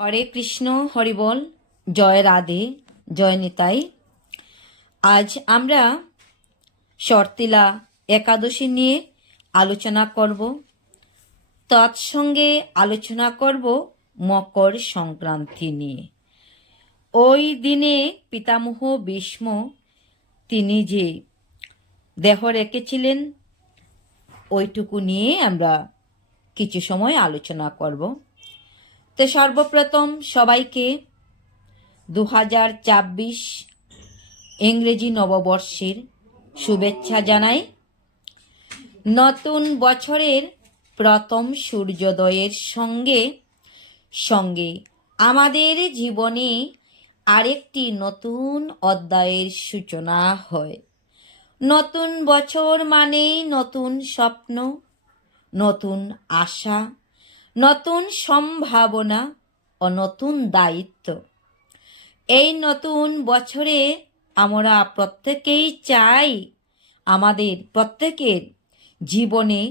হরে কৃষ্ণ, হরিবল, জয় রাধে, জয় নিতাই। আজ আমরা শর্তিলা একাদশী নিয়ে আলোচনা করব। তৎসঙ্গে আলোচনা করব মকর সংক্রান্তি নিয়ে। ওই দিনে পিতামহ ভীষ্ম তিনি যে দেহ রেখেছিলেন ওইটুকু নিয়ে আমরা কিছু সময় আলোচনা করব। তো সর্বপ্রথম সবাইকে 2024 ইংরেজি নববর্ষের শুভেচ্ছা জানাই। নতুন বছরের প্রথম সূর্যোদয়ের সঙ্গে সঙ্গে আমাদের জীবনে আরেকটি নতুন অধ্যায়ের সূচনা হয়। নতুন বছর মানেই নতুন স্বপ্ন, নতুন আশা, নতুন সম্ভাবনা ও নতুন দায়িত্ব। এই নতুন বছরে আমরা প্রত্যেকেই চাই আমাদের প্রত্যেকের জীবনে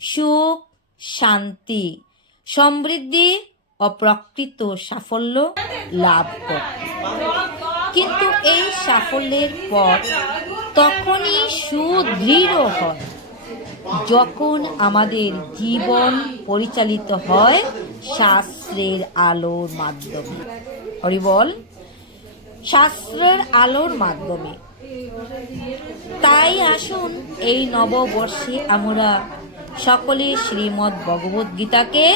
সুখ, শান্তি, সমৃদ্ধি ও প্রকৃত সাফল্য লাভ করতে। কিন্তু এই সাফল্যের পথ তখনই সুদৃঢ় হয় যখন আমাদের জীবন পরিচালিত হয় শাস্ত্রের আলোর মাধ্যমে। হরিবল, শাস্ত্রের আলোর মাধ্যমে। তাই আসুন এই নববর্ষে আমরা সকলে শ্রীমদ্ ভগবদ গীতাকে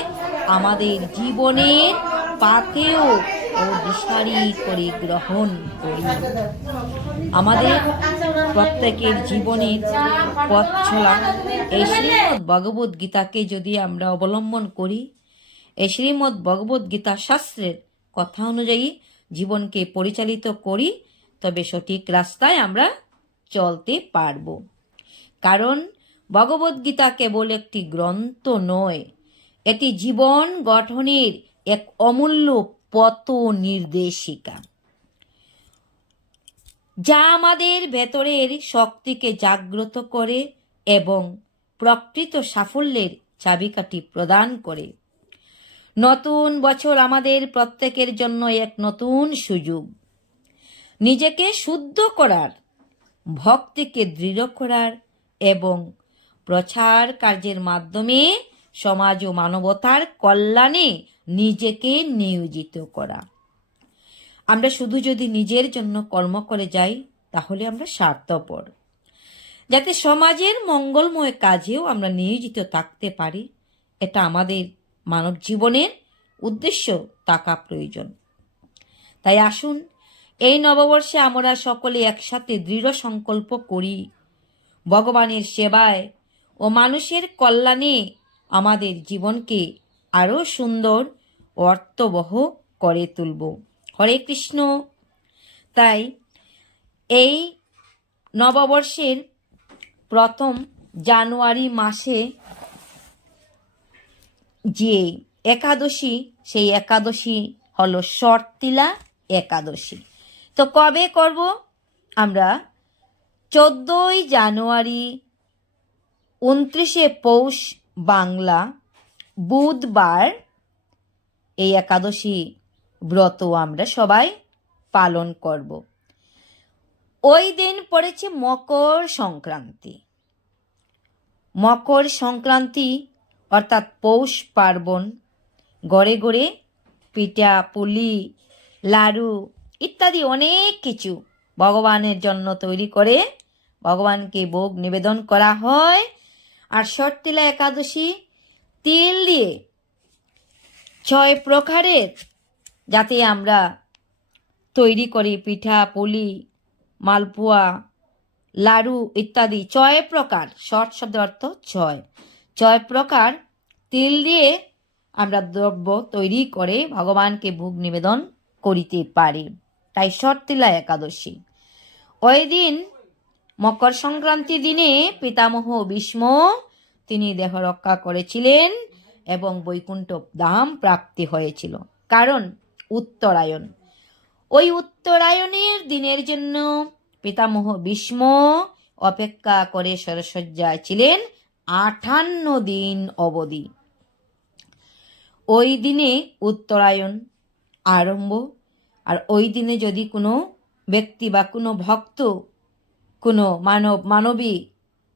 আমাদের জীবনের পাথেয় ও দিশারি করে গ্রহণ করি। আমাদের প্রত্যেকের জীবনের পথ চলা এই শ্রীমদ্ ভগবদ গীতাকে যদি আমরা অবলম্বন করি, এই শ্রীমদ্ ভগবদ গীতা শাস্ত্রের কথা অনুযায়ী জীবনকে পরিচালিত করি, তবে সঠিক রাস্তায় আমরা চলতে পারব। কারণ ভগবদ গীতা কেবল একটি গ্রন্থ নয়, এটি জীবন গঠনের এক অমূল্য পথ নির্দেশিকা, যা আমাদের ভেতরের শক্তিকে জাগ্রত করে এবং প্রকৃত সাফল্যের চাবিকাঠি প্রদান করে। নতুন বছর আমাদের প্রত্যেকের জন্য এক নতুন সুযোগ, নিজেকে শুদ্ধ করার, ভক্তিকে দৃঢ় করার এবং প্রচার কার্যের মাধ্যমে সমাজ ও মানবতার কল্যাণে নিজেকে নিয়োজিত করা। আমরা শুধু যদি নিজের জন্য কর্ম করে যাই তাহলে আমরা স্বার্থপর। যাতে সমাজের মঙ্গলময় কাজেও আমরা নিয়োজিত থাকতে পারি, এটা আমাদের মানব জীবনের উদ্দেশ্য থাকা প্রয়োজন। তাই আসুন এই নববর্ষে আমরা সকলে একসাথে দৃঢ় সংকল্প করি ভগবানের সেবায় ও মানুষের কল্যাণে আমাদের জীবনকে আরও সুন্দর ও অর্থবহ করে তুলব। হরে কৃষ্ণ। তাই এই নববর্ষের প্রথম জানুয়ারি মাসে যে একাদশী, সেই একাদশী হলো শর্তিলা একাদশী। তো কবে করব আমরা? 14 জানুয়ারি, 29 পৌষ বাংলা বুধবার এই একাদশী ব্রত আমরা সবাই পালন করব। ওই দিন পড়েছে মকর সংক্রান্তি। মকর সংক্রান্তি অর্থাৎ পৌষ পার্বণ। ঘরে ঘরে পিঠা, পুলি, লাড়ু ইত্যাদি অনেক কিছু ভগবানের জন্য তৈরি করে ভগবানকে ভোগ নিবেদন করা হয়। আর শর্তিলা একাদশী তিল দিয়ে 6 প্রকারের যাতে আমরা তৈরি করি পিঠা, পুলি, মালপোয়া, লাড়ু ইত্যাদি 6 প্রকার, শর্ট শব্দের অর্থ 6 প্রকার তিল দিয়ে আমরা দ্রব্য তৈরি করে ভগবানকে ভোগ নিবেদন করিতে পারি। তাই শর্তিলা একাদশী। ওই দিন মকর সংক্রান্তি দিনে পিতামহ ভীষ্ম তিনি দেহ রক্ষা করেছিলেন এবং বৈকুণ্ঠ ধাম প্রাপ্তি হয়েছিল। কারণ উত্তরায়ণ। ওই উত্তরায়ণের দিনের জন্য পিতামহ ভীষ্ম অপেক্ষা করে শরশয্যায় ছিলেন 58 দিন অবধি। ওই দিনে উত্তরায়ণ আরম্ভ। আর ওই দিনে যদি কোনো ব্যক্তি বা কোনো ভক্ত কোনো মানবী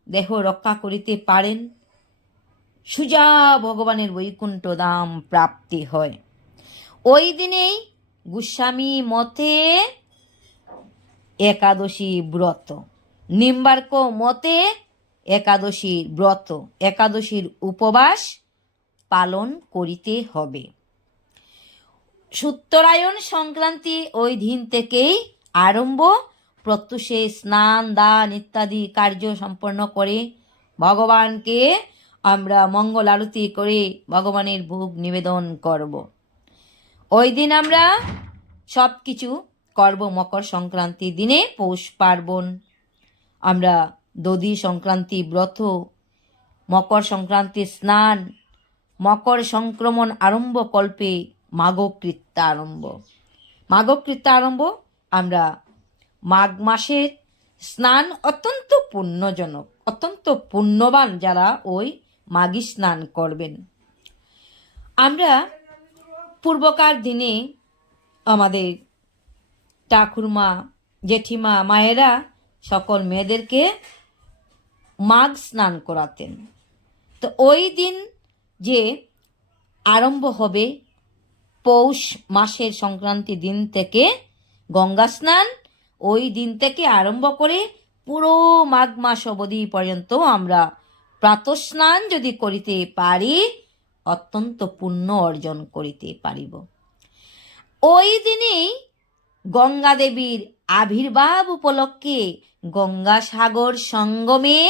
দেহ রক্ষা করিতে পারেন, সুজা ভগবানের বৈকুণ্ঠ ধাম প্রাপ্তি হয়। ওই দিনেই গোস্বামী মতে একাদশী ব্রত, নিম্বার্ক মতে একাদশী ব্রত, একাদশীর উপবাস পালন করিতে হবে। উত্তরায়ণ সংক্রান্তি ওই দিন থেকেই আরম্ভ। প্রত্যুষে স্নান দান ইত্যাদি কার্য সম্পন্ন করে ভগবানকে আমরা মঙ্গল আরতি করে ভগবানের ভোগ নিবেদন করব। ওই দিন আমরা সব কিছু করব। মকর সংক্রান্তির দিনে পৌষ পার্বণ, আমরা দধি সংক্রান্তি ব্রত, মকর সংক্রান্তি স্নান, মকর সংক্রমণ আরম্ভ কল্পে মাঘকৃত্য আরম্ভ। মাঘকৃত্য আরম্ভ, আমরা মাঘ মাসের স্নান অত্যন্ত পুণ্যজনক, অত্যন্ত পুণ্যবান যারা ওই মাঘী স্নান করবেন। আমরা পূর্বকার দিনে আমাদের ঠাকুরমা, জেঠিমা, মায়েরা সকল মেয়েদেরকে মাঘ স্নান করাতেন। তো ওই দিন যে আরম্ভ হবে পৌষ মাসের সংক্রান্তি দিন থেকে গঙ্গা স্নান, ওই দিন থেকে আরম্ভ করে পুরো মাঘ মাস অবধি পর্যন্ত আমরা প্রাতঃস্নান যদি করিতে পারি অত্যন্ত পুণ্য অর্জন করিতে পারিব। ওই দিনেই গঙ্গা দেবীর আবির্ভাব উপলক্ষে গঙ্গাসাগর সঙ্গমে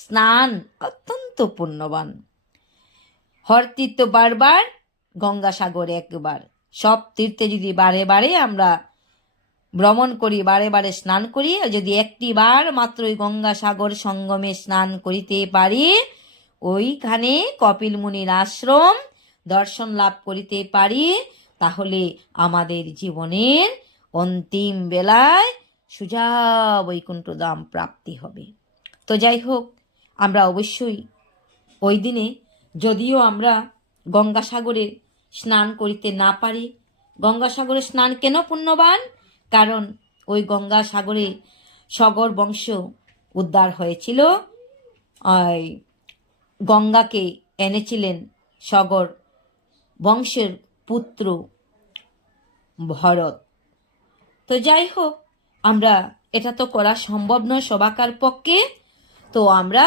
স্নান অত্যন্ত পুণ্যবান। হরতীর্থ বারবার, গঙ্গাসাগর একবার। সব তীর্থে যদি বারে বারে আমরা ভ্রমণ করি, বারে বারে স্নান করি, যদি একটি বার মাত্র ওই গঙ্গাসাগর সঙ্গমে স্নান করিতে পারি, ওইখানে কপিল মুনির আশ্রম দর্শন লাভ করিতে পারি, তাহলে আমাদের জীবনের অন্তিম বেলায় সুজা বৈকুণ্ঠ ধাম প্রাপ্তি হবে। তো যাই হোক, আমরা অবশ্যই ওই দিনে যদিও আমরা গঙ্গাসাগরে স্নান করিতে না পারি, গঙ্গাসাগরে স্নান কেন পুণ্যবান? কারণ ওই গঙ্গাসাগরে সগর বংশ উদ্ধার হয়েছিল। গঙ্গাকে এনেছিলেন সগর বংশের পুত্র ভরত। তো যাই হোক, আমরা এটা তো করা সম্ভব নয় সবাকার পক্ষে। তো আমরা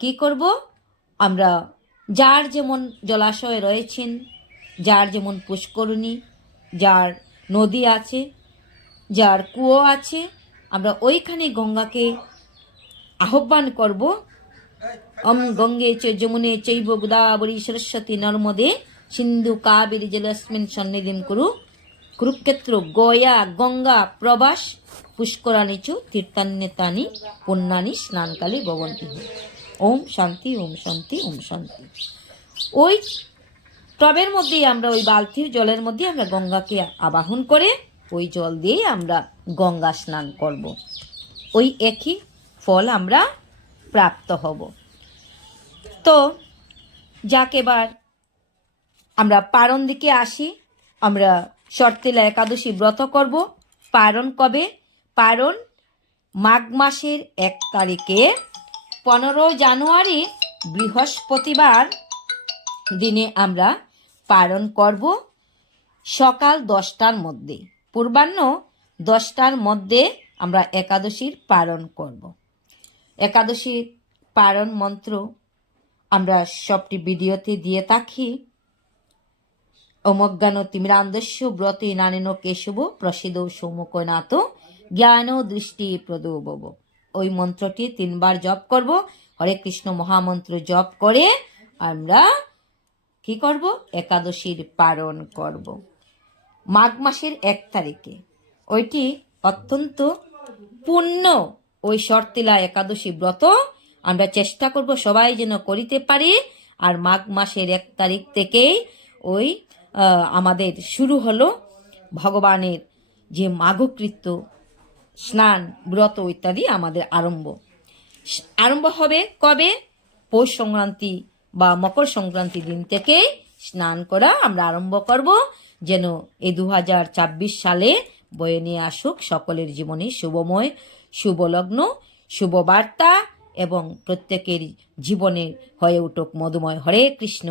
কি করব? আমরা যার যেমন জলাশয় রয়েছেন, যার যেমন পুষ্করিণী, যার নদী আছে, যার কুয়ো আছে, আমরা ওইখানে গঙ্গাকে আহ্বান করব। গঙ্গে চ যমুনে চৈব গোদাবরী সরস্বতী নর্মদে সিন্ধু কাবেরী জলস্মিন সন্নিধিম কুরু কুরুক্ষেত্র গয়া গঙ্গা প্রবাস পুষ্করাণী চু তীর্থান্যতানি পুণ্যানি স্নানকালে ভবন্তি। ওম শান্তি, ওম শান্তি, ওম শান্তি। ওই টবের মধ্যেই আমরা, ওই বালতির জলের মধ্যে আমরা গঙ্গাকে আবাহন করে ওই জল দিয়ে আমরা গঙ্গা স্নান করব। ওই একই ফল আমরা প্রাপ্ত হব। তো যাক, এবার আমরা পারণ দিকে আসি। আমরা শর্তিলা একাদশী ব্রত করব। পারণ কবে? পারণ মাঘ মাসের 1 তারিখে 15 জানুয়ারি বৃহস্পতিবার দিনে আমরা পারণ করব সকাল 10টার মধ্যে, পূর্বাহ্ন 10টার মধ্যে আমরা একাদশীর পারণ করব। একাদশীর পারণ মন্ত্র আমরা সবটি ভিডিওতে দিয়ে থাকি। অমজ্ঞান তিমিরান্ধস্য ব্রতে নানেন কেশব প্রসিদ সৌমুখনাথ জ্ঞান দৃষ্টি প্রদোবব। ওই মন্ত্রটি 3 বার জপ করব। হরে কৃষ্ণ মহামন্ত্র জপ করে আমরা কি করব? একাদশীর পারণ করব মাঘ মাসের 1 তারিখে। ওইটি অত্যন্ত পুণ্য। ওই শর্তিলা একাদশী ব্রত আমরা চেষ্টা করব সবাই যেন করিতে পারি। আর মাঘ মাসের 1 তারিখ থেকেই ওই আমাদের শুরু হলো ভগবানের যে মাঘকৃত্য স্নান ব্রত ইত্যাদি আমাদের আরম্ভ হবে কবে? পৌষ সংক্রান্তি বা মকর সংক্রান্তি দিন থেকে স্নান করা আমরা আরম্ভ করব, যেন এই 2024 সালে বয়ে নিয়ে আসুক সকলের জীবনে শুভময়, শুভলগ্ন, শুভবার্তা এবং প্রত্যেকের জীবনে হয়ে উঠুক মধুময়। হরে কৃষ্ণ।